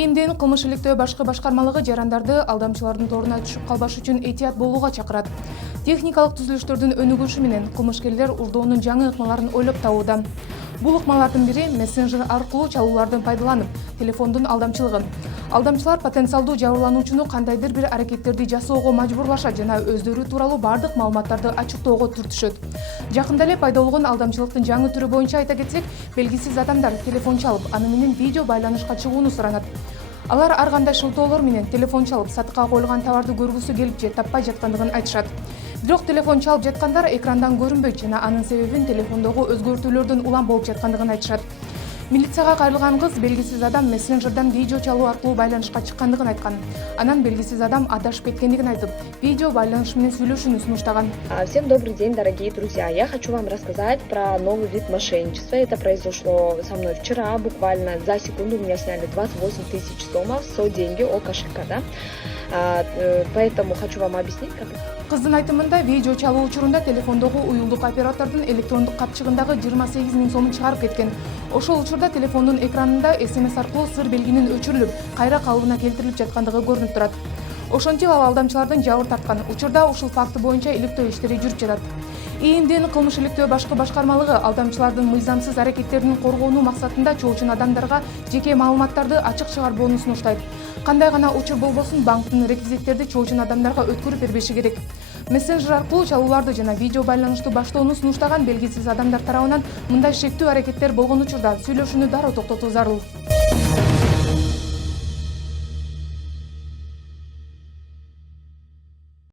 ИИМдин кылмыш иликтөө башкы башкармалыгы жарандарды алдамчылардын торуна түшүп калбаш үчүн этият болууга чакырат. Техникалык түзүлүштөрдүн өнүгүшү менен кылмышкерлер урдоонун жаңы ыкмаларын ойлоп табууда. Бул ыкмалардын бири мессенджер аркылуу чалуулардын пайдаланып, телефондун алдамчылыгы. Алдамчылар потенциалдуу жабырлануучуну кандайдыр бир аракеттерди жасоого мажбурлашат жана өздөрү тууралуу бардык маалыматтарды ачыктоого түртүшөт. Жакында эле пайда болгон алдамчылыктын жаңы түрү боюнча айта кетсек, белгисиз адамдар телефон чалып, аны менен видео байланышка чыгууну суранат. Алар ар кандай шылтоолор менен телефон чалып, сатыкка коюлган товарды көргүсү келип же таппай жаткандыгын айтышат. Бирок телефон чалып жаткандар экрандан көрүнбөйт жана анын себебин телефондогу өзгөртүүлөрдөн улам болуп жаткандыгын айтышат. Милицияга кайрылган кыз белгисиз адам мессенджерден видео чалуу аркылуу байланышка чыккандыгын айткан. Анан белгисиз адам адашып кеткендигин айтып, видео байланыш менен сүйлөшүүнү сунуштаган. Всем добрый день, дорогие друзья. Я хочу вам рассказать про новый вид мошенничества. Это произошло со мной вчера. Буквально за секунду у меня сняли 28 тысяч сомов, деньги о кошелька, да? Поэтому хочу вам объяснить, как это. Кыздын айтымында видео чалуу учурунда телефондогу уюлдук оператордун электрондук капчыгындагы 28 000 сомун чыгарып кеткен. Ошол учурда телефондун экранында СМС аркылуу сыр белгинин өчүрүлүп, кайра калыбына келтирилип жаткандыгы көрүнүп турат. Ошентип ал алдамчылардын жабыр тарткан. Учурда ушул факты боюнча иликтөө иштери жүрүп жатат. ИИМдин кылмыш иликтөө башкы башкармалыгы алдамчылардын мыйзамсыз аракеттерин коргонуу максатында чоочун адамдарга жеке маалыматтарды ачык чыгарбоону сунуштайт. Кандай гана учур болбосун банктын реквизиттерди чоочун адамдарга өткөрүп бербеши керек. Мессенджер аркылуу чалууларды жана видео байланышты баштоону сунуштаган белгисиз адамдар тарабынан мындай шектүү аракеттер болгон учурда сүйлөшүүнү дароо токтотуу зарыл.